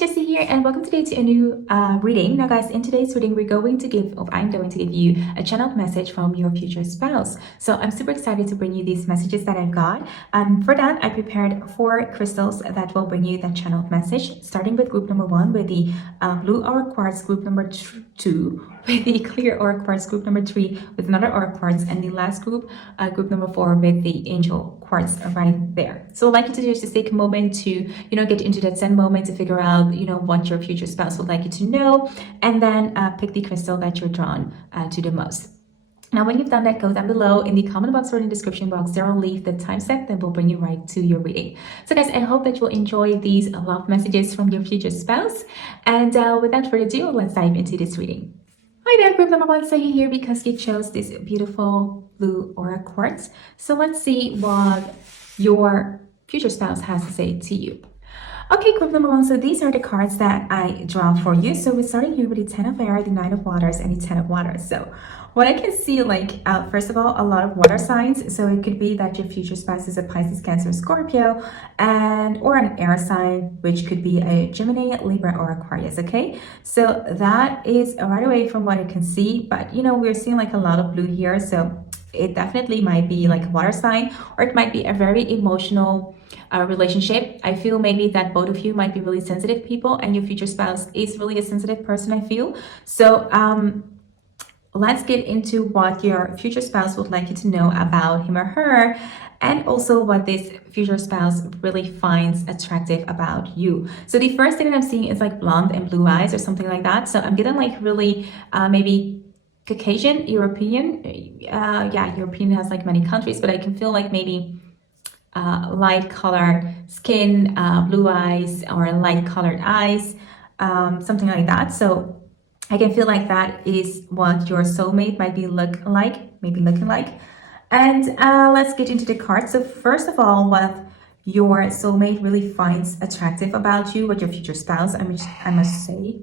it's Jessy here, and welcome today to a new reading. Now guys, in today's reading I'm going to give you a channeled message from your future spouse. So I'm super excited to bring you these messages that I've got. For that, I prepared 4 crystals that will bring you that channeled message, starting with group number 1 with the blue aura quartz, group number 2 with the clear aura quartz, group number 3 with another aura quartz, and the last group, group number 4 with the angel quartz right there. So what I'd like you to do is just take a moment to, get into that Zen moment to figure out, what your future spouse would like you to know, and then pick the crystal that you're drawn to the most. Now, when you've done that, go down below in the comment box or in the description box. There I'll leave the timestamp that will bring you right to your reading. So guys, I hope that you'll enjoy these love messages from your future spouse. And without further ado, let's dive into this reading. Hi there, group number 1. So you're here because you chose this beautiful blue aura quartz. So let's see what your future spouse has to say to you. Okay, group number 1. So these are the cards that I draw for you. So we're starting here with the 10 of air, the 9 of waters, and the 10 of waters. So what I can see, first of all, a lot of water signs. So it could be that your future spouse is a Pisces, Cancer, Scorpio, or an air sign, which could be a Gemini, Libra, or Aquarius. Okay, so that is right away from what I can see. But we're seeing a lot of blue here, so it definitely might be a water sign, or it might be a very emotional relationship. I feel maybe that both of you might be really sensitive people, and your future spouse is really a sensitive person, I feel. So let's get into what your future spouse would like you to know about him or her, and also what this future spouse really finds attractive about you. So the first thing that I'm seeing is blonde and blue eyes or something like that. So I'm getting really maybe Caucasian, European. European has many countries, but I can feel maybe light colored skin, blue eyes, or light colored eyes, something like that. So I can feel that is what your soulmate might be looking like. And let's get into the cards. So first of all, what your soulmate really finds attractive about you, what your future spouse, I must say.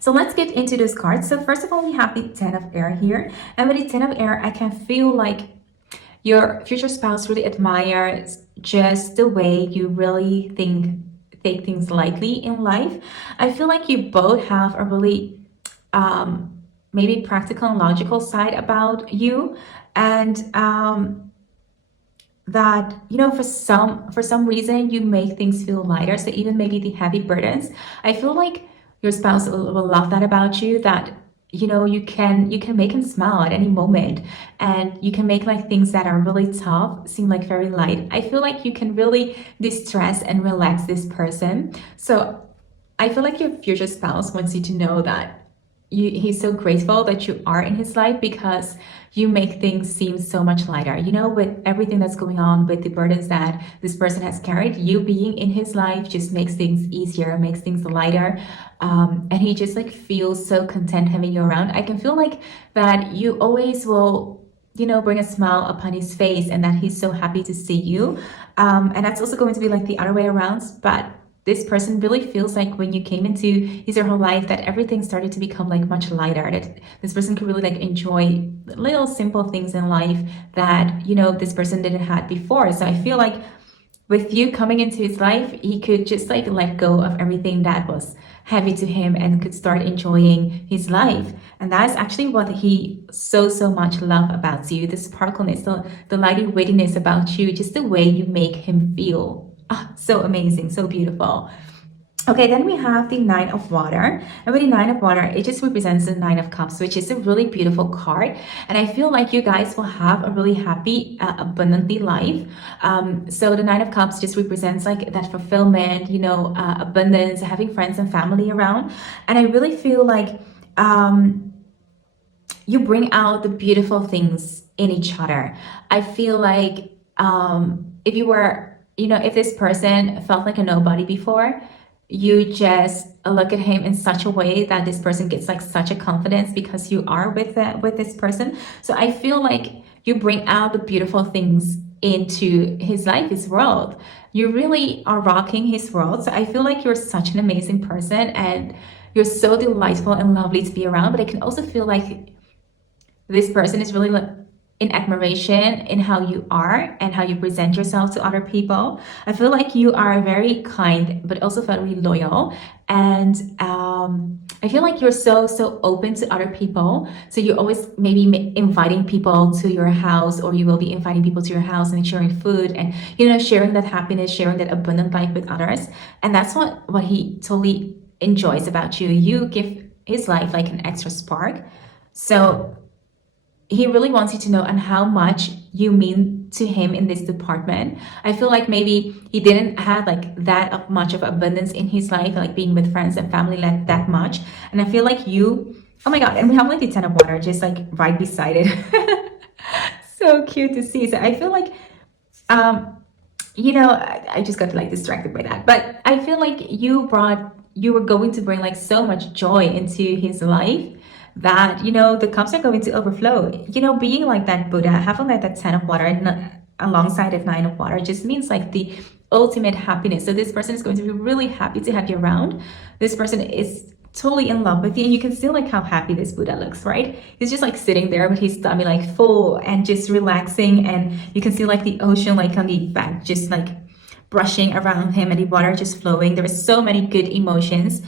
So let's get into those cards. So first of all, we have the 10 of air here. And with the 10 of air, I can feel your future spouse really admires just the way you really take things lightly in life. I feel you both have a really maybe practical and logical side about you, and that for some reason you make things feel lighter. So even maybe the heavy burdens, I feel your spouse will love that about you, that you can make him smile at any moment, and you can make things that are really tough seem very light. I feel you can really distress and relax this person. So I feel your future spouse wants you to know that he's so grateful that you are in his life, because you make things seem so much lighter. With everything that's going on, with the burdens that this person has carried, you being in his life just makes things easier, makes things lighter. And he just feels so content having you around. I can feel that you always will, bring a smile upon his face, and that he's so happy to see you. And that's also going to be the other way around. But this person really feels when you came into his or her life, that everything started to become much lighter, that this person could really enjoy little simple things in life that this person didn't have before. So I feel with you coming into his life, he could just let go of everything that was heavy to him and could start enjoying his life. And that's actually what he so much love about you, the sparkleness, the lighty wittiness about you, just the way you make him feel. So amazing, so beautiful. Okay, then we have the 9 of water. And with the 9 of water, it just represents the 9 of cups, which is a really beautiful card. And I feel you guys will have a really happy, abundantly life. So the 9 of cups just represents that fulfillment, abundance, having friends and family around. And I really feel you bring out the beautiful things in each other. I feel if you were, if this person felt like a nobody before, you just look at him in such a way that this person gets such a confidence because you are with this person. So I feel you bring out the beautiful things into his life, his world. You really are rocking his world. So I feel you're such an amazing person, and you're so delightful and lovely to be around. But I can also feel this person is really in admiration in how you are and how you present yourself to other people. I feel like you are very kind, but also very loyal. And I feel like you're so open to other people. So you're always maybe inviting people to your house, or you will be inviting people to your house and sharing food and, sharing that happiness, sharing that abundant life with others. And that's what he totally enjoys about you. You give his life like an extra spark. So he really wants you to know and how much you mean to him in this department. I feel like maybe he didn't have like that much of abundance in his life, like being with friends and family like that much. And I feel like you, oh my God, and we have like the 10 of water just like right beside it. So cute to see. So I feel like, I just got like distracted by that. But I feel like you were going to bring like so much joy into his life that the cups are going to overflow. Being like that Buddha, having like that 10 of water and alongside of 9 of water just means like the ultimate happiness. So this person is going to be really happy to have you around. This person is totally in love with you, and you can see like how happy this Buddha looks, right? He's just like sitting there with his tummy like full and just relaxing, and you can see like the ocean like on the back just like brushing around him and the water just flowing. There is so many good emotions,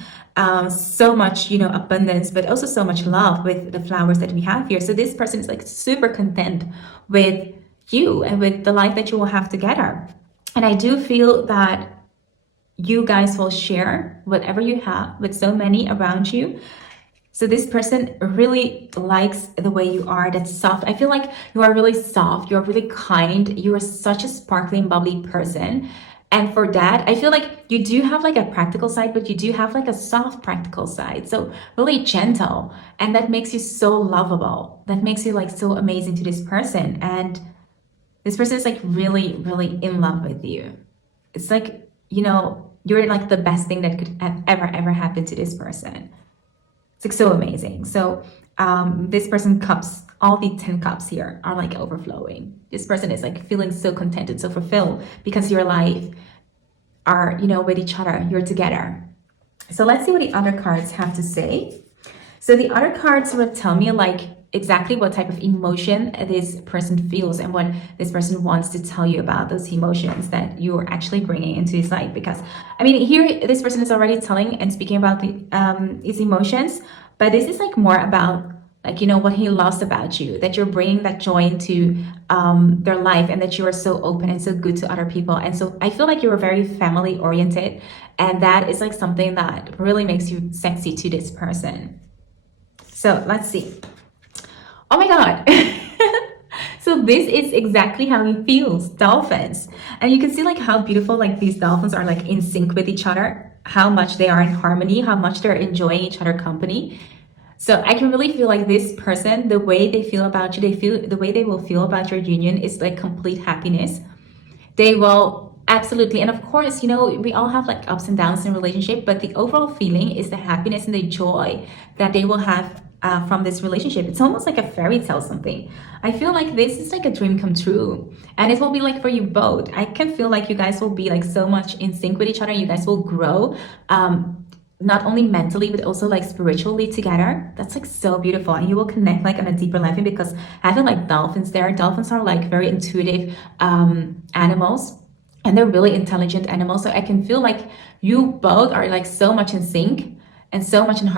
so much abundance, but also so much love with the flowers that we have here. So this person is like super content with you and with the life that you will have together. And I do feel that you guys will share whatever you have with so many around you. So this person really likes the way you are. That's soft. I feel like you are really soft. You're really kind. You are such a sparkling, bubbly person. And for that, I feel like you do have like a practical side, but you do have like a soft practical side. So really gentle. And that makes you so lovable. That makes you like so amazing to this person. And this person is like really, really in love with you. It's like, you're like the best thing that could have ever happened to this person. It's like so amazing. So this person cups, all the 10 cups here are like overflowing. This person is like feeling so contented, so fulfilled because your life are, with each other, you're together. So let's see what the other cards have to say. So the other cards will tell me like exactly what type of emotion this person feels and what this person wants to tell you about those emotions that you're actually bringing into his life. Because I mean, here this person is already telling and speaking about the his emotions, but this is like more about like what he loves about you, that you're bringing that joy into their life, and that you are so open and so good to other people. And so I feel like you're very family oriented, and that is like something that really makes you sexy to this person. So let's see. Oh my God. So this is exactly how he feels, dolphins. And you can see like how beautiful like these dolphins are like in sync with each other, how much they are in harmony, how much they're enjoying each other company. So I can really feel like this person, the way they feel about you, the way they will feel about your union is like complete happiness. They will absolutely, and of course, we all have like ups and downs in a relationship, but the overall feeling is the happiness and the joy that they will have from this relationship. It's almost like a fairy tale something. I feel like this is like a dream come true, and it will be like for you both. I can feel like you guys will be like so much in sync with each other. You guys will grow, not only mentally but also like spiritually together. That's like so beautiful, and you will connect like on a deeper level because having like dolphins are like very intuitive animals, and they're really intelligent animals. So I can feel like you both are like so much in sync and so much in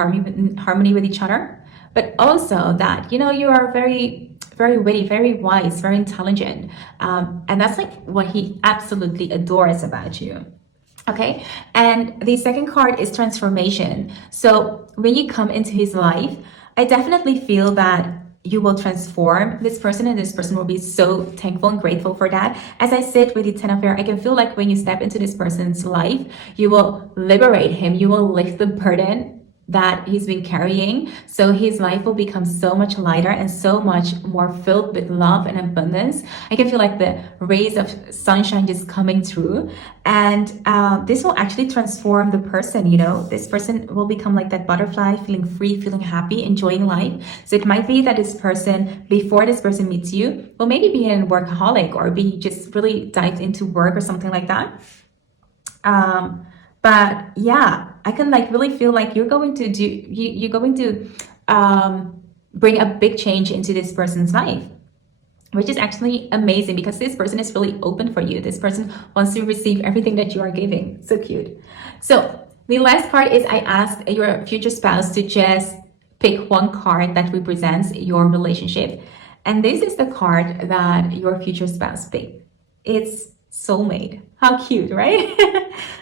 harmony with each other, but also that you are very, very witty, very wise, very intelligent, and that's like what he absolutely adores about you. Okay, and the second card is transformation. So when you come into his life, I definitely feel that you will transform this person, and this person will be so thankful and grateful for that. As I said with the 10 of Air, I can feel like when you step into this person's life, you will liberate him, you will lift the burden that he's been carrying. So his life will become so much lighter and so much more filled with love and abundance. I can feel like the rays of sunshine just coming through, and this will actually transform the person. This person will become like that butterfly, feeling free, feeling happy, enjoying life. So it might be that this person, before this person meets you, will maybe be a workaholic or be just really dived into work or something like that. But yeah, I can like really feel like you're going to bring a big change into this person's life. which is actually amazing because this person is really open for you. This person wants to receive everything that you are giving. So cute. So the last part is I asked your future spouse to just pick one card that represents your relationship. And this is the card that your future spouse picked. It's soulmate. How cute, right?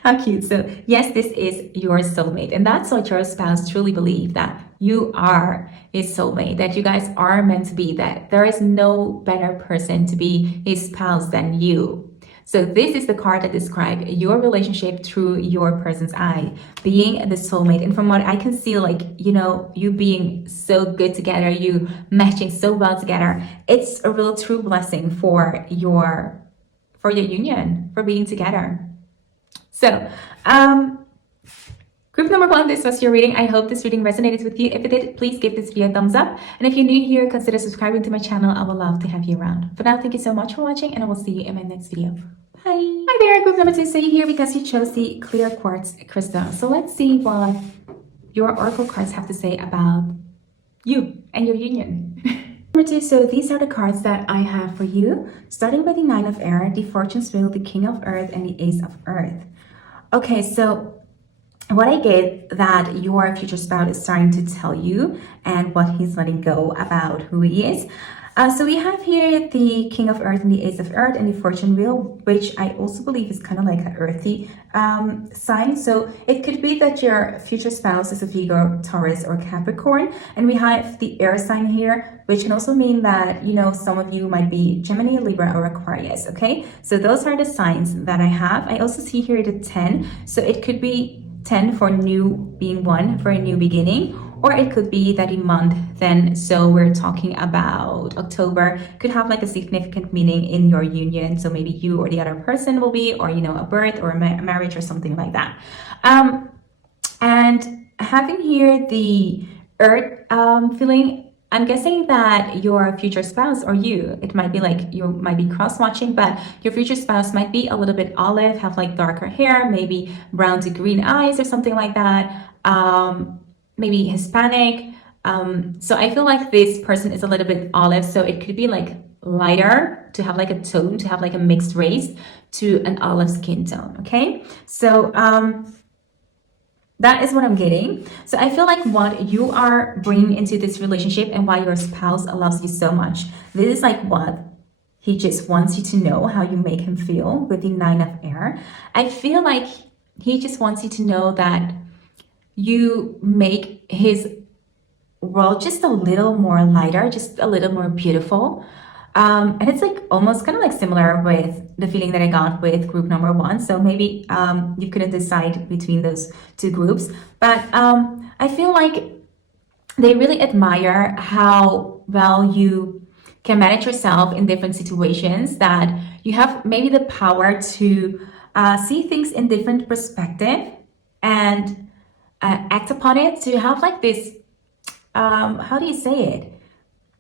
How cute. So yes, this is your soulmate. And that's what your spouse truly believes, that you are his soulmate, that you guys are meant to be, that there is no better person to be his spouse than you. So this is the card that describes your relationship through your person's eye, being the soulmate. And from what I can see, like, you know, you being so good together, you matching so well together. It's a real true blessing for your union, for being together. So, group number 1, this was your reading. I hope this reading resonated with you. If it did, please give this video a thumbs up. And if you're new here, consider subscribing to my channel. I would love to have you around. For now, thank you so much for watching, and I will see you in my next video. Bye. Hi there, group number 2. So you're here because you chose the clear quartz crystal. So let's see what your oracle cards have to say about you and your union. Number 2, so these are the cards that I have for you, starting with the Nine of Air, the Fortune's Wheel, the King of Earth, and the Ace of Earth. Okay, so what I get that your future spouse is starting to tell you and what he's letting go about who he is. So we have here the King of Earth and the Ace of Earth and the Fortune Wheel, which I also believe is kind of like an earthy sign. So it could be that your future spouse is a Virgo, Taurus, or Capricorn. And we have the air sign here, which can also mean that, you know, some of you might be Gemini, Libra, or Aquarius, okay? So those are the signs that I have. I also see here the 10. So it could be 10 for new, being 1 for a new beginning. Or it could be that a month then, so we're talking about October, could have like a significant meaning in your union. So maybe you or the other person will be, or, you know, a birth or a marriage or something like that. And having here the earth feeling, I'm guessing that your future spouse or you, it might be like you might be cross-watching, but your future spouse might be a little bit olive, have like darker hair, maybe brown to green eyes or something like that. Maybe Hispanic. So I feel like this person is a little bit olive. So it could be like lighter, to have like a tone, to have like a mixed race, to an olive skin tone. Okay. So that is what I'm getting. So I feel like what you are bringing into this relationship and why your spouse loves you so much, this is like what he just wants you to know, how you make him feel with the Nine of Air. I feel like he just wants you to know that you make his world just a little more lighter, just a little more beautiful. And it's like almost kind of like similar with the feeling that I got with group number 1. So maybe you couldn't decide between those two groups. But I feel like they really admire how well you can manage yourself in different situations, that you have maybe the power to see things in different perspective and act upon it, to have like this, how do you say it?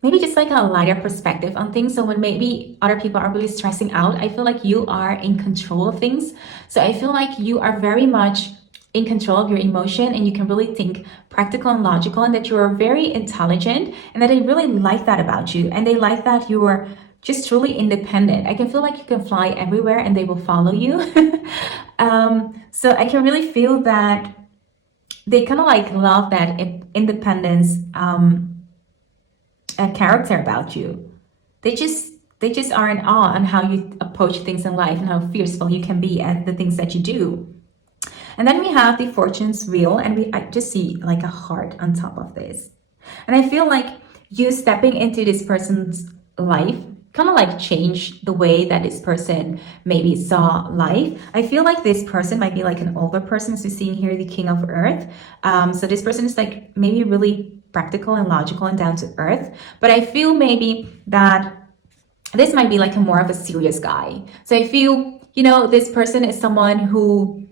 Maybe just like a lighter perspective on things. So when maybe other people are really stressing out, I feel like you are in control of things. So I feel like you are very much in control of your emotion, and you can really think practical and logical, and that you are very intelligent, and that they really like that about you. And they like that you are just truly independent. I can feel like you can fly everywhere and they will follow you. So I can really feel that they kind of like love that independence character about you. They just are in awe on how you approach things in life and how fearful you can be at the things that you do. And then we have the Fortune's Wheel, and I just see like a heart on top of this. And I feel like you stepping into this person's life kind of like change the way that this person maybe saw life. I feel like this person might be like an older person. So seeing here the King of Earth. So this person is like maybe really practical and logical and down to earth. But I feel maybe that this might be like a more of a serious guy. So I feel, you know, this person is someone who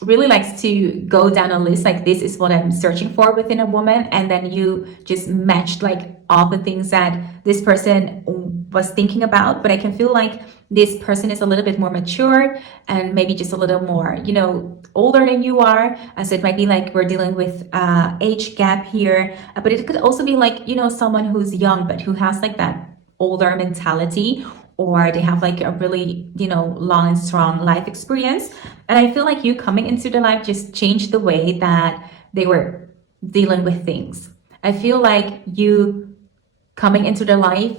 really likes to go down a list, like this is what I'm searching for within a woman, and then you just matched like all the things that this person was thinking about. But I can feel like this person is a little bit more mature and maybe just a little more, you know, older than you are. So it might be like we're dealing with age gap here, but it could also be like, you know, someone who's young but who has like that older mentality, or they have like a really, long and strong life experience. And I feel like you coming into their life just changed the way that they were dealing with things. I feel like you coming into their life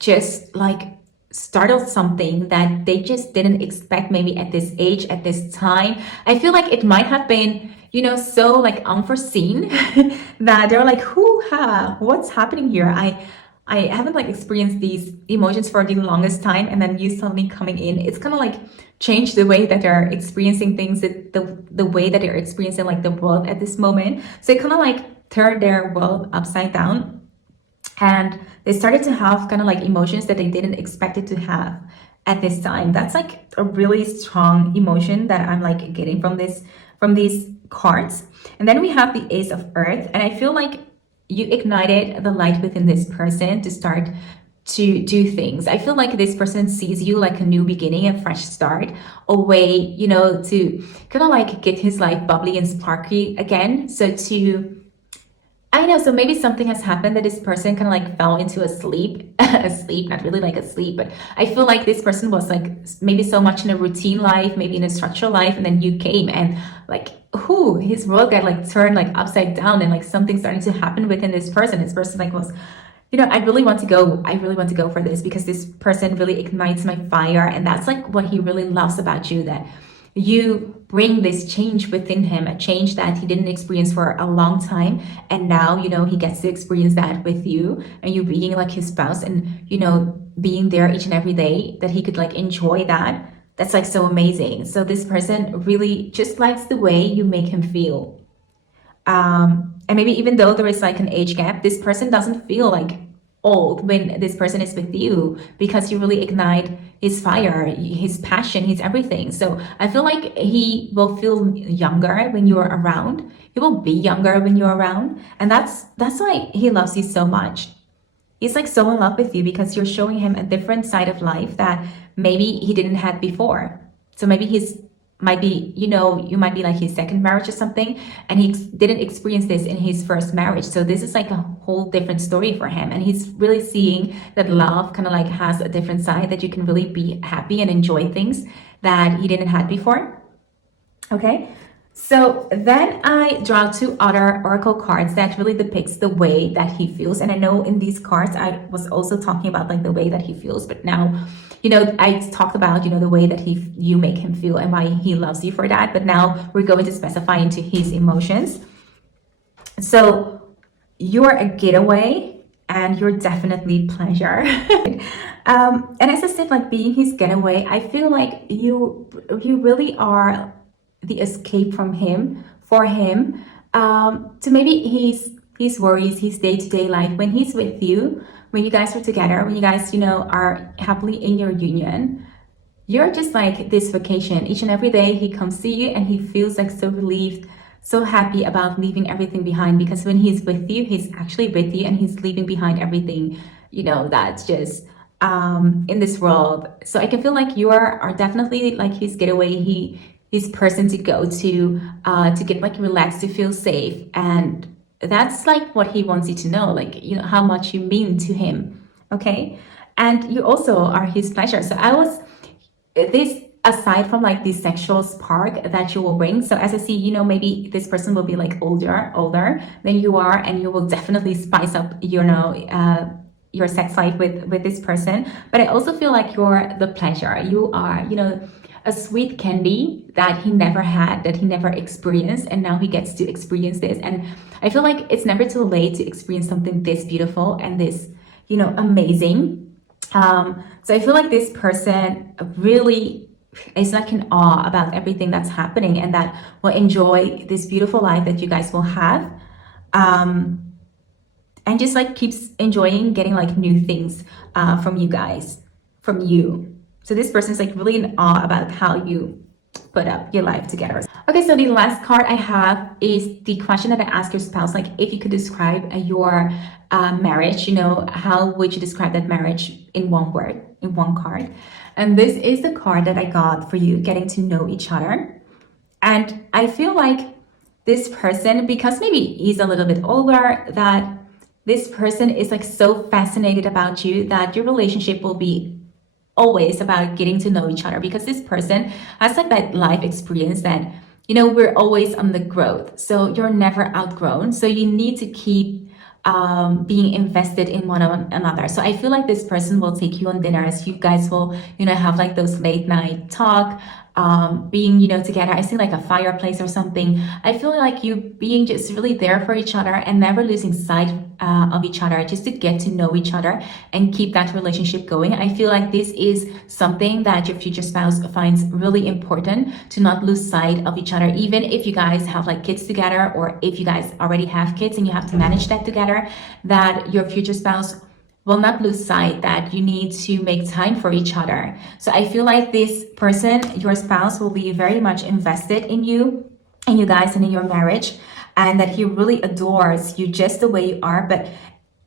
just like startled something that they just didn't expect, maybe at this age, at this time. I feel like it might have been, so like unforeseen that they're like, whoo ha, what's happening here? I haven't like experienced these emotions for the longest time, and then you suddenly coming in, it's kind of like changed the way that they're experiencing things, the way that they're experiencing like the world at this moment. So it kind of like turned their world upside down, and they started to have kind of like emotions that they didn't expect it to have at this time. That's like a really strong emotion that I'm like getting from these cards. And then we have the Ace of Earth, and I feel like you ignited the light within this person to start to do things. I feel like this person sees you like a new beginning, a fresh start, a way, to kind of like get his life bubbly and sparky again. I know, so maybe something has happened that this person kind of like fell into a sleep, not really like a sleep, but I feel like this person was like maybe so much in a routine life, maybe in a structural life, and then you came and like, his world got like turned like upside down, and like something started to happen within this person. This person like was, I really want to go for this, because this person really ignites my fire. And that's like what he really loves about you, that you bring this change within him, a change that he didn't experience for a long time. And now, he gets to experience that with you, and you being like his spouse, and, being there each and every day, that he could like enjoy that. That's like so amazing. So this person really just likes the way you make him feel. And maybe even though there is like an age gap, this person doesn't feel like old when this person is with you, because you really ignite his fire, his passion, his everything. So I feel like he will feel younger when you're around. He will be younger when you're around. And that's why he loves you so much. He's like so in love with you, because you're showing him a different side of life that maybe he didn't have before. So maybe might be, you might be like his second marriage or something, and he didn't experience this in his first marriage. So this is like a whole different story for him, and he's really seeing that love kind of like has a different side, that you can really be happy and enjoy things that he didn't have before. Okay, so then I draw two other oracle cards that really depicts the way that he feels. And I know in these cards I was also talking about like the way that he feels, but now I talked about, the way that you make him feel and why he loves you for that. But now we're going to specify into his emotions. So you're a getaway, and you're definitely pleasure. And as I said, like being his getaway, I feel like you really are the escape from him, for him, to maybe his worries, his day-to-day life. When he's with you, when you guys are together, when you guys, are happily in your union, you're just like this vacation. Each and every day he comes to you, and he feels like so relieved, so happy about leaving everything behind, because when he's with you, he's actually with you, and he's leaving behind everything, that's just in this world. So I can feel like you are definitely like his getaway, his person to go to get like relaxed, to feel safe. And that's like what he wants you to know, like, how much you mean to him. Okay. And you also are his pleasure. So this, aside from like the sexual spark that you will bring. So as I see, maybe this person will be like older than you are, and you will definitely spice up, your sex life with this person. But I also feel like you're the pleasure. You are, a sweet candy that he never had, that he never experienced, and now he gets to experience this. And I feel like it's never too late to experience something this beautiful and this, amazing. So I feel like this person really is like in awe about everything that's happening, and that will enjoy this beautiful life that you guys will have. And just like keeps enjoying getting like new things from you guys, from you. So this person is like really in awe about how you put up your life together. Okay, so the last card I have is the question that I ask your spouse, like if you could describe your marriage, how would you describe that marriage in one word, in one card? And this is the card that I got for you, getting to know each other. And I feel like this person, because maybe he's a little bit older, that this person is like so fascinated about you that your relationship will be always about getting to know each other, because this person has like that life experience that, we're always on the growth. So you're never outgrown. So you need to keep being invested in one another. So I feel like this person will take you on dinners. You guys will, have like those late night talk, being, together. I see like a fireplace or something. I feel like you being just really there for each other and never losing sight of each other, just to get to know each other and keep that relationship going. I feel like this is something that your future spouse finds really important, to not lose sight of each other, even if you guys have like kids together, or if you guys already have kids and you have to manage that together, that your future spouse will not lose sight that you need to make time for each other. So I feel like this person, your spouse, will be very much invested in you guys and in your marriage, and that he really adores you just the way you are. But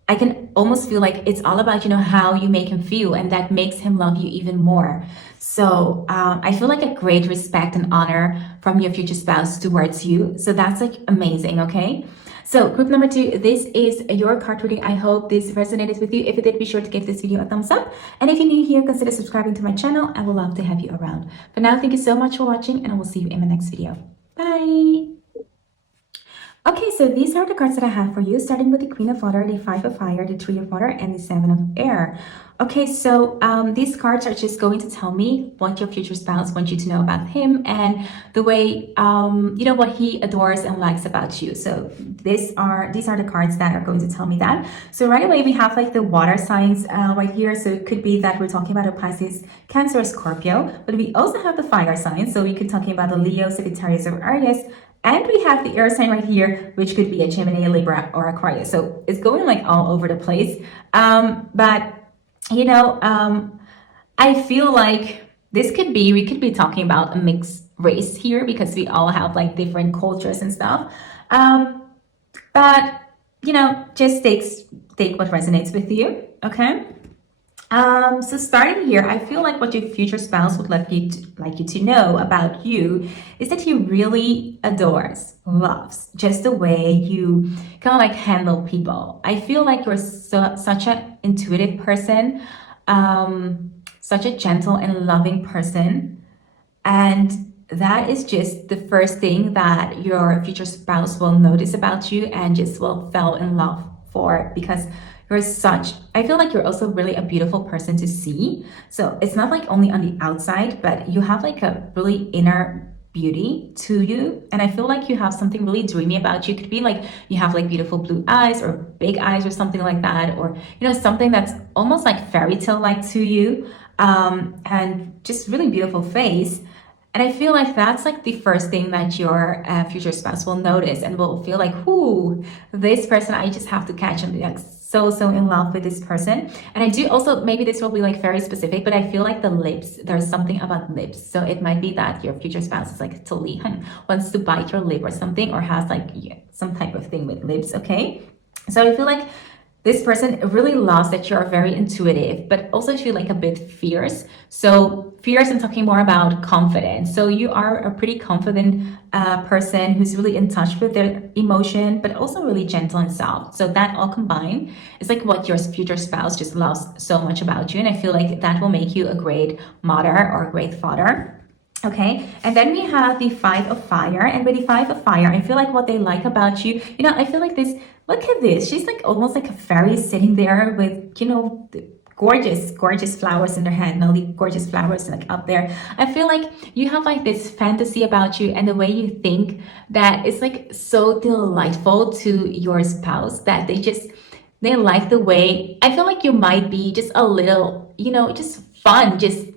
I can almost feel like it's all about, how you make him feel, and that makes him love you even more. So I feel like a great respect and honor from your future spouse towards you. So that's like amazing, okay? So group number 2, this is your card reading. I hope this resonated with you. If it did, be sure to give this video a thumbs up. And if you're new here, consider subscribing to my channel. I would love to have you around. For now, thank you so much for watching, and I will see you in my next video. Bye! Okay, so these are the cards that I have for you, starting with the Queen of Water, the Five of Fire, the Three of Water, and the Seven of Air. Okay, so these cards are just going to tell me what your future spouse wants you to know about him, and the way, what he adores and likes about you. So these are the cards that are going to tell me that. So right away, we have like the water signs right here. So it could be that we're talking about a Pisces, Cancer, or Scorpio, but we also have the fire signs. So we could talking about a Leo, Sagittarius, or Aries. And we have the air sign right here, which could be a Gemini, Libra, or Aquarius. So it's going like all over the place. But I feel like we could be talking about a mixed race here, because we all have like different cultures and stuff. But just take what resonates with you, okay? So starting here, I feel like what your future spouse would like you to know about you is that he really adores, loves just the way you kind of like handle people. I feel like you're such an intuitive person, such a gentle and loving person, and that is just the first thing that your future spouse will notice about you and just will fall in love for, because I feel like you're also really a beautiful person to see. So it's not like only on the outside, but you have like a really inner beauty to you. And I feel like you have something really dreamy about you. It could be like you have like beautiful blue eyes or big eyes or something like that, or something that's almost like fairy tale like to you, and just really beautiful face. And I feel like that's like the first thing that your future spouse will notice and will feel like, "Ooh, this person, I just have to catch and be like so in love with this person." And I do also, maybe this will be like very specific, but I feel like the lips, there's something about lips. So it might be that your future spouse is like totally wants to bite your lip or something, or has like some type of thing with lips, okay? So I feel like this person really loves that you're very intuitive, but also feel like a bit fierce. So fierce, I'm talking more about confidence. So you are a pretty confident person who's really in touch with their emotion, but also really gentle and soft. So that all combined is like what your future spouse just loves so much about you. And I feel like that will make you a great mother or a great father. Okay, and then we have the Five of Fire, and with the Five of Fire, I feel like what they like about you, I feel like this, look at this, she's like almost like a fairy sitting there with, the gorgeous flowers in her hand, and all the gorgeous flowers like up there. I feel like you have like this fantasy about you, and the way you think that is like so delightful to your spouse, that they like the way, I feel like you might be just a little, just fun, just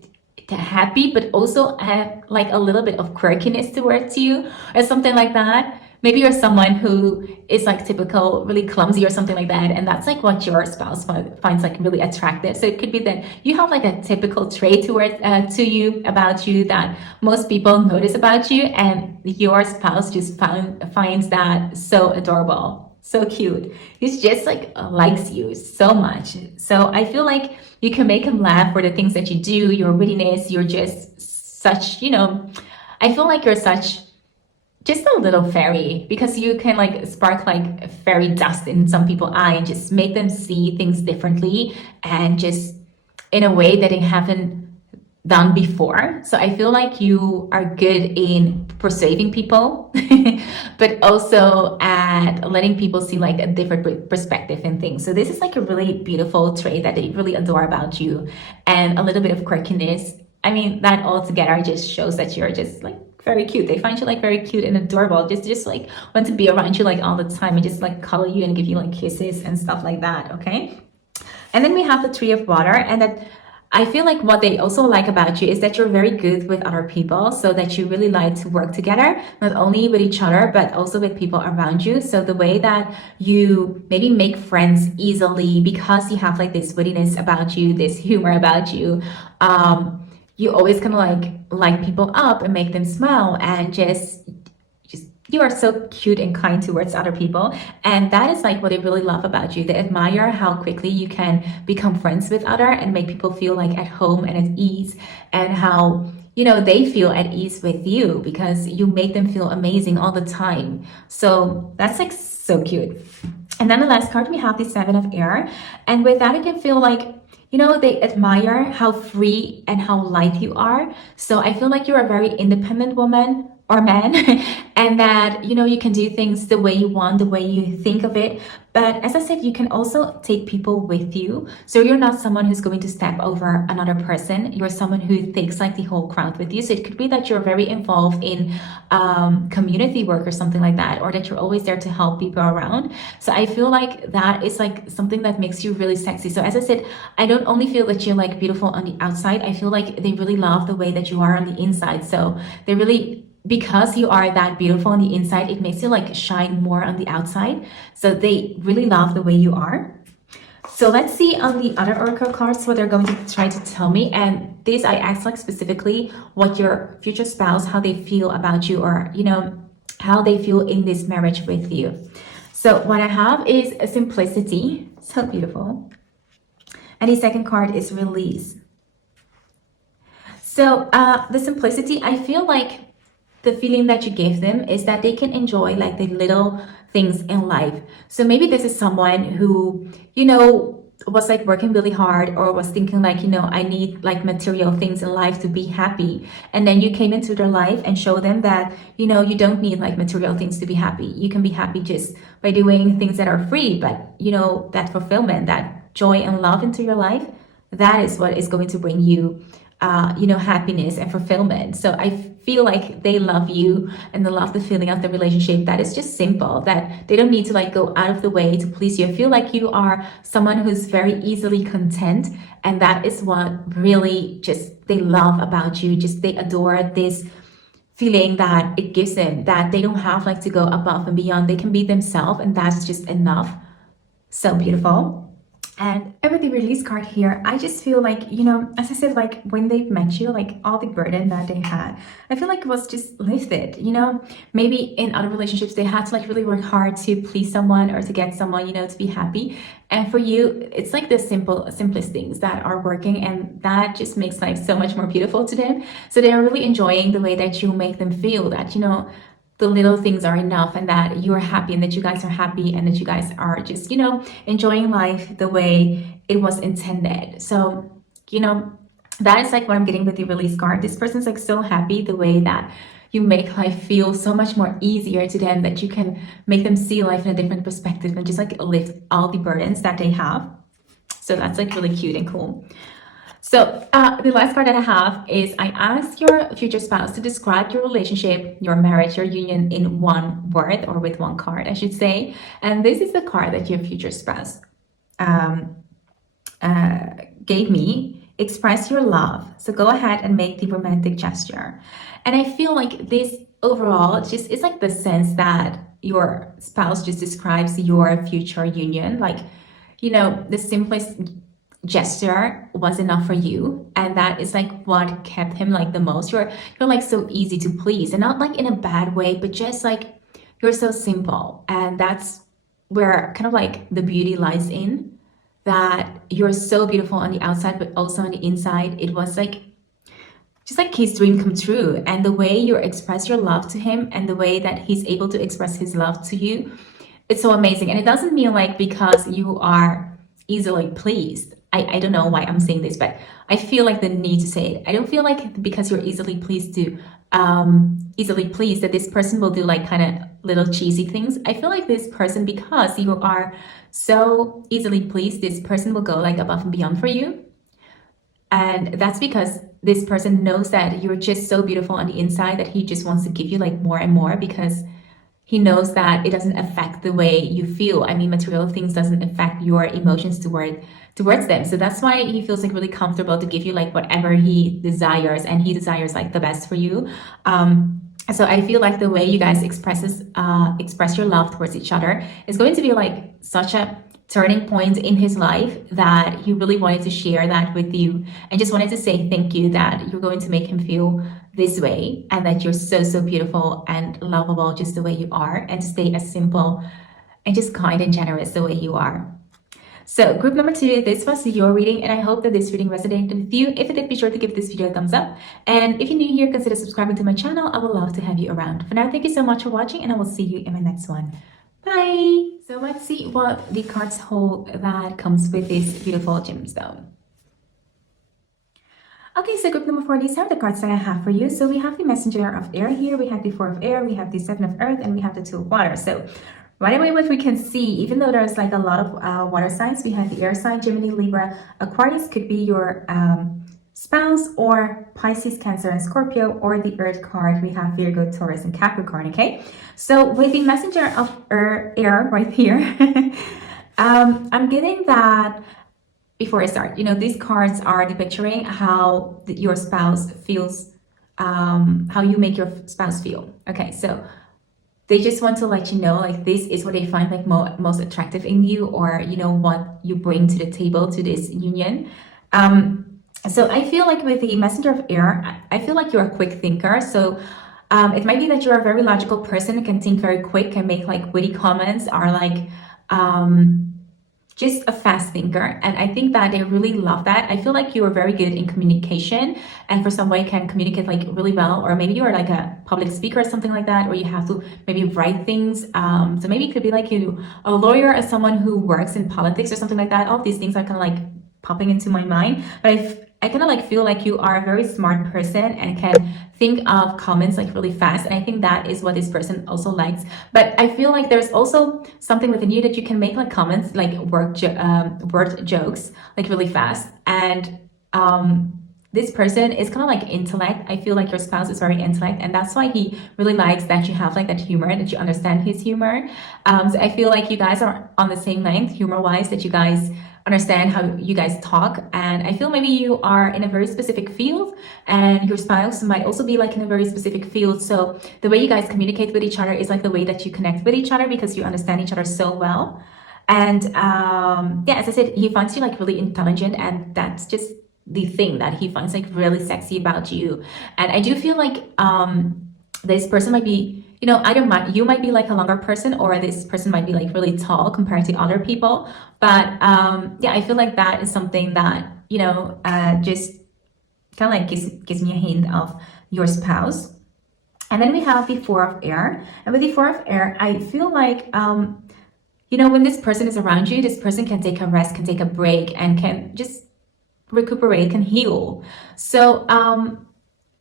happy, but also have like a little bit of quirkiness towards you or something like that. Maybe you're someone who is like typical, really clumsy or something like that, and that's like what your spouse finds like really attractive. So it could be that you have like a typical trait to you, about you, that most people notice about you, and your spouse just finds that so adorable. So cute. He's just like likes you so much. So I feel like you can make him laugh for the things that you do, your wittiness. You're just such, I feel like you're such just a little fairy, because you can like spark like fairy dust in some people's eye and just make them see things differently and just in a way that they haven't done before. So I feel like you are good in persuading people, but also at letting people see like a different perspective in things. So this is like a really beautiful trait that they really adore about you, and a little bit of quirkiness. I mean, that all together just shows that you're just like very cute. They find you like very cute and adorable. Just like want to be around you like all the time and just like cuddle you and give you like kisses and stuff like that. Okay. And then we have the Three of Water, and that I feel like what they also like about you is that you're very good with other people, so that you really like to work together, not only with each other, but also with people around you. So the way that you maybe make friends easily because you have like this wittiness about you, this humor about you, you always kind of like light people up and make them smile, and just you are so cute and kind towards other people, and that is like what they really love about you. They admire how quickly you can become friends with other and make people feel like at home and at ease, and how they feel at ease with you because you make them feel amazing all the time. So that's like so cute. And then the last card, we have the Seven of Air, and with that I can feel like they admire how free and how light you are. So I feel like you're a very independent woman or man, and that you can do things the way you want, the way you think of it. But as I said, you can also take people with you. So you're not someone who's going to step over another person. You're someone who takes like the whole crowd with you. So it could be that you're very involved in community work or something like that, or that you're always there to help people around. So I feel like that is like something that makes you really sexy. So as I said, I don't only feel that you're like beautiful on the outside. I feel like they really love the way that you are on the inside. So they really, because you are that beautiful on the inside, it makes you like shine more on the outside. So they really love the way you are. So let's see on the other oracle cards what they're going to try to tell me. And this, I asked like specifically what your future spouse, how they feel about you, or how they feel in this marriage with you. So what I have is a simplicity, so beautiful. And the second card is release. So the simplicity, I feel like the feeling that you give them is that they can enjoy like the little things in life. So maybe this is someone who, was like working really hard, or was thinking like, I need like material things in life to be happy. And then you came into their life and show them that, you don't need like material things to be happy. You can be happy just by doing things that are free, but that fulfillment, that joy and love into your life, that is what is going to bring you happiness and fulfillment. So I feel like they love you and they love the feeling of the relationship that is just simple, that they don't need to like go out of the way to please you. I feel like you are someone who's very easily content, and that is what really just they love about you. Just they adore this feeling that it gives them, that they don't have like to go above and beyond. They can be themselves, and that's just enough. So beautiful. And with the release card here, I just feel like, as I said, like when they've met you, like all the burden that they had, I feel like it was just lifted, maybe in other relationships, they had to like really work hard to please someone or to get someone, to be happy. And for you, it's like the simplest things that are working, and that just makes life so much more beautiful to them. So they are really enjoying the way that you make them feel that, the little things are enough, and that you're happy, and that you guys are happy, and that you guys are just, enjoying life the way it was intended. So, that is like what I'm getting with the release card. This person's like so happy the way that you make life feel so much more easier to them, that you can make them see life in a different perspective and just like lift all the burdens that they have. So that's like really cute and cool. So the last card that I have is I asked your future spouse to describe your relationship, your marriage, your union in one word, or with one card, I should say. And this is the card that your future spouse gave me. Express your love. So go ahead and make the romantic gesture. And I feel like this overall just is like the sense that your spouse just describes your future union. Like, the simplest gesture was enough for you, and that is like what kept him like the most. You're like so easy to please, and not like in a bad way, but just like you're so simple, and that's where kind of like the beauty lies in, that you're so beautiful on the outside but also on the inside. It was like just like his dream come true. And the way you express your love to him and the way that he's able to express his love to you, it's so amazing. And it doesn't mean like because you are easily pleased. I don't know why I'm saying this, but I feel like the need to say it. I don't feel like because you're easily pleased that this person will do like kind of little cheesy things. I feel like this person, because you are so easily pleased, this person will go like above and beyond for you. And that's because this person knows that you're just so beautiful on the inside that he just wants to give you like more and more, because he knows that it doesn't affect the way you feel. I mean, material things doesn't affect your emotions towards them. So that's why he feels like really comfortable to give you like whatever he desires, and he desires like the best for you. So I feel like the way you guys express your love towards each other is going to be like such a turning point in his life that he really wanted to share that with you, and just wanted to say thank you, that you're going to make him feel this way, and that you're so beautiful and lovable just the way you are, and to stay as simple and just kind and generous the way you are. So group number 2, this was your reading, and I hope that this reading resonated with you. If it did, be sure to give this video a thumbs up. And if you're new here, consider subscribing to my channel. I would love to have you around. For now, thank you so much for watching, and I will see you in my next one. Bye! So let's see what the cards hold that comes with this beautiful gemstone. Okay, so group number 4, these are the cards that I have for you. So we have the Messenger of Air here, we have the Four of Air, we have the Seven of Earth, and we have the Two of Water. So right away, what we can see, even though there's like a lot of water signs, we have the air sign, Gemini, Libra, Aquarius could be your spouse, or Pisces, Cancer, and Scorpio, or the Earth card, we have Virgo, Taurus, and Capricorn, okay? So with the Messenger of Air right here, I'm getting that, before I start, these cards are depicting how your spouse feels, how you make your spouse feel, okay? So they just want to let you know, like, this is what they find like most attractive in you, or what you bring to the table to this union. So I feel like with the Messenger of Air, I feel like you're a quick thinker. So it might be that you're a very logical person, can think very quick, can make like witty comments, or like just a fast thinker. And I think that they really love that. I feel like you are very good in communication, and for someone you can communicate like really well, or maybe you are like a public speaker or something like that, or you have to maybe write things. So maybe it could be like a lawyer, or someone who works in politics or something like that. All of these things are kind of like popping into my mind, but I kind of like feel like you are a very smart person and can think of comments like really fast, and I think that is what this person also likes. But I feel like there's also something within you that you can make like comments, like word jokes, like really fast. And this person is kind of like intellect. I feel like your spouse is very intellect, and that's why he really likes that you have like that humor, that you understand his humor. So I feel like you guys are on the same length humor wise, that you guys understand how you guys talk. And I feel maybe you are in a very specific field, and your spouse might also be like in a very specific field. So the way you guys communicate with each other is like the way that you connect with each other, because you understand each other so well. And yeah, as I said, he finds you like really intelligent, and that's just the thing that he finds like really sexy about you. And I do feel like this person might be, either you might be like a longer person, or this person might be like really tall compared to other people. But yeah, I feel like that is something that, just kind of like gives me a hint of your spouse. And then we have the Four of Air. And with the Four of Air, I feel like, when this person is around you, this person can take a rest, can take a break, and can just recuperate, can heal. So,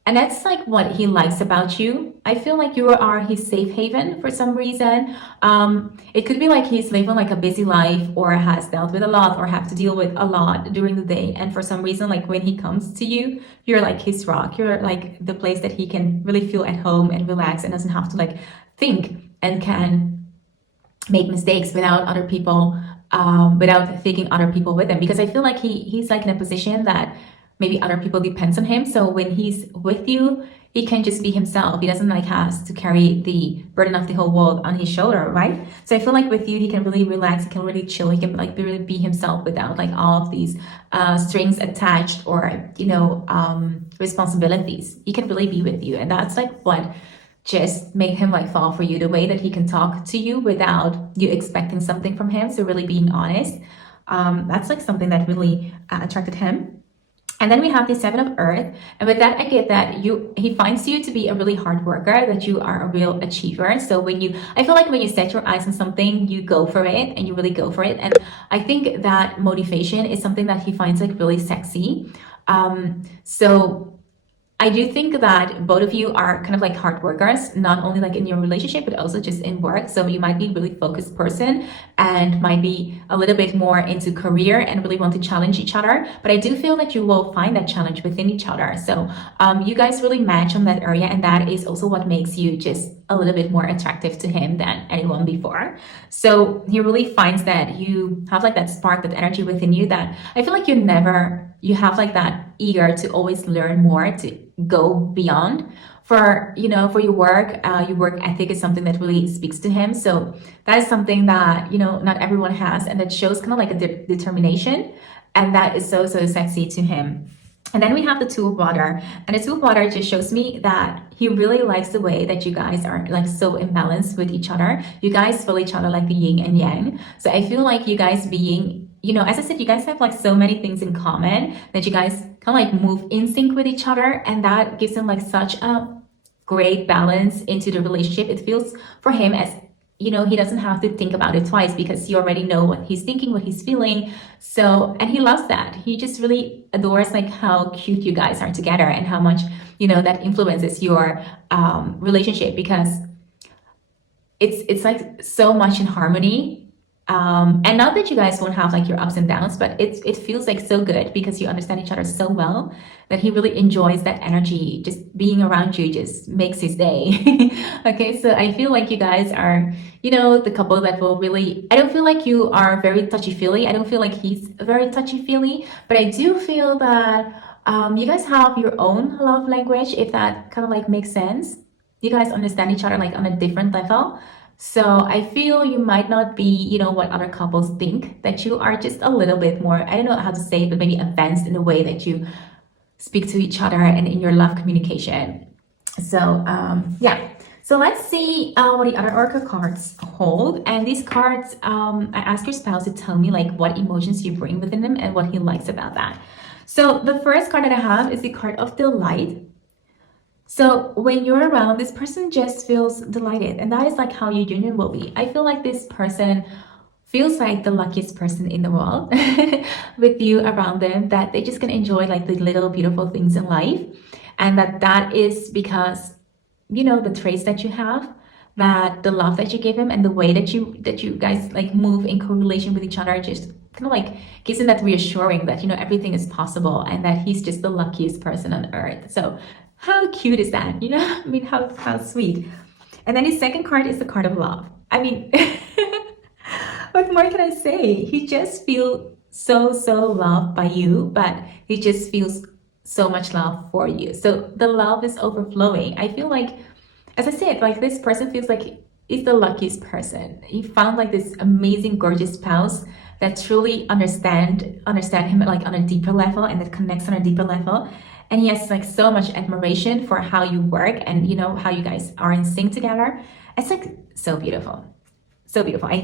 and that's like what he likes about you. I feel like you are his safe haven for some reason. It could be like he's living like a busy life, or has dealt with a lot, or have to deal with a lot during the day. And for some reason, like when he comes to you, you're like his rock. You're like the place that he can really feel at home and relax, and doesn't have to like think, and can make mistakes without other people, without taking other people with him. Because I feel like he's like in a position that maybe other people depends on him. So when he's with you, he can just be himself. He doesn't like has to carry the burden of the whole world on his shoulder, right? So I feel like with you, he can really relax, he can really chill, he can like really be himself without like all of these strings attached, or responsibilities. He can really be with you, and that's like what just make him like fall for you, the way that he can talk to you without you expecting something from him. So really being honest, that's like something that really attracted him. And then we have the Seven of Earth. And with that, I get that he finds you to be a really hard worker, that you are a real achiever. So I feel like when you set your eyes on something, you go for it and you really go for it. And I think that motivation is something that he finds like really sexy. So I do think that both of you are kind of like hard workers, not only like in your relationship, but also just in work. So you might be a really focused person and might be a little bit more into career and really want to challenge each other. But I do feel that you will find that challenge within each other. So you guys really match on that area. And that is also what makes you just a little bit more attractive to him than anyone before. So he really finds that you have like that spark, that energy within you that I feel like you have like that eager to always learn more, to go beyond for your work. Your work ethic is something that really speaks to him. So that is something that not everyone has, and that shows kind of like a determination, and that is so sexy to him. And then we have the Two of Water, and the Two of Water just shows me that he really likes the way that you guys are like so imbalanced with each other. You guys feel each other like the yin and yang. So I feel like you guys being, as I said, you guys have like so many things in common that you guys kind of like move in sync with each other, and that gives him like such a great balance into the relationship. It feels for him as he doesn't have to think about it twice, because you already know what he's thinking, what he's feeling. So, and he loves that. He just really adores like how cute you guys are together, and how much that influences your relationship, because it's like so much in harmony. And not that you guys won't have like your ups and downs, but it feels like so good because you understand each other so well that he really enjoys that energy. Just being around you just makes his day. Okay, so I feel like you guys are, the couple that will really, I don't feel like you are very touchy-feely. I don't feel like he's very touchy-feely, but I do feel that you guys have your own love language, if that kind of like makes sense. You guys understand each other like on a different level. So I feel you might not be, what other couples think, that you are just a little bit more, I don't know how to say it, but maybe advanced in the way that you speak to each other and in your love communication. So yeah. So let's see what the other oracle cards hold. And these cards, I ask your spouse to tell me like what emotions you bring within them and what he likes about that. So the first card that I have is the card of delight. So when you're around, this person just feels delighted, and that is like how your union will be. I feel like this person feels like the luckiest person in the world with you around them, that they just can enjoy like the little beautiful things in life, and that is because the traits that you have, that the love that you give him, and the way that you guys like move in correlation with each other just kind of like gives him that reassuring that everything is possible, and that he's just the luckiest person on earth. So how cute is that? I mean, how sweet. And then his second card is the card of love. I mean, what more can I say? He just feels so loved by you, but he just feels so much love for you. So the love is overflowing. I feel like, as I said, like this person feels like he's the luckiest person. He found like this amazing, gorgeous spouse that truly understand him like on a deeper level, and that connects on a deeper level. And he has like so much admiration for how you work, and how you guys are in sync together. It's like so beautiful. So beautiful. I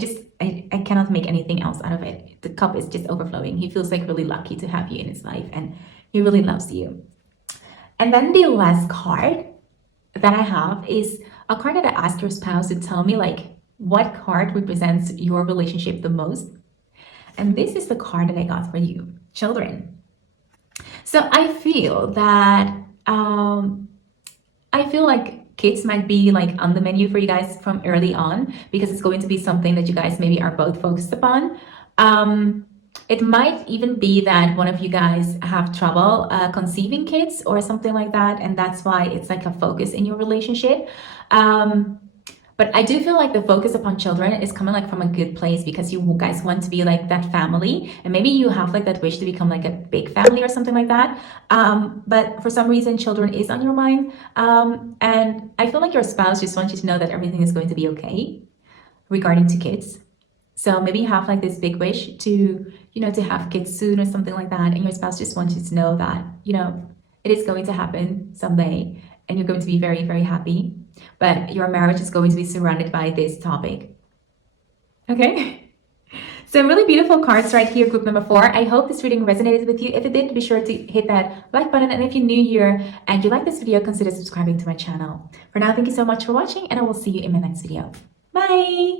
cannot make anything else out of it. The cup is just overflowing. He feels like really lucky to have you in his life, and he really loves you. And then the last card that I have is a card that I asked your spouse to tell me like what card represents your relationship the most. And this is the card that I got for you, children. So I feel that like kids might be like on the menu for you guys from early on, because it's going to be something that you guys maybe are both focused upon. It might even be that one of you guys have trouble conceiving kids or something like that, and that's why it's like a focus in your relationship. But I do feel like the focus upon children is coming like from a good place, because you guys want to be like that family, and maybe you have like that wish to become like a big family or something like that. But for some reason, children is on your mind. And I feel like your spouse just wants you to know that everything is going to be okay regarding to kids. So maybe you have like this big wish to, to have kids soon or something like that. And your spouse just wants you to know that, it is going to happen someday, and you're going to be very, very happy. But your marriage is going to be surrounded by this topic. Okay? Some really beautiful cards right here, group number 4. I hope this reading resonated with you. If it did, be sure to hit that like button. And if you're new here and you like this video, consider subscribing to my channel. For now, thank you so much for watching, and I will see you in my next video. Bye!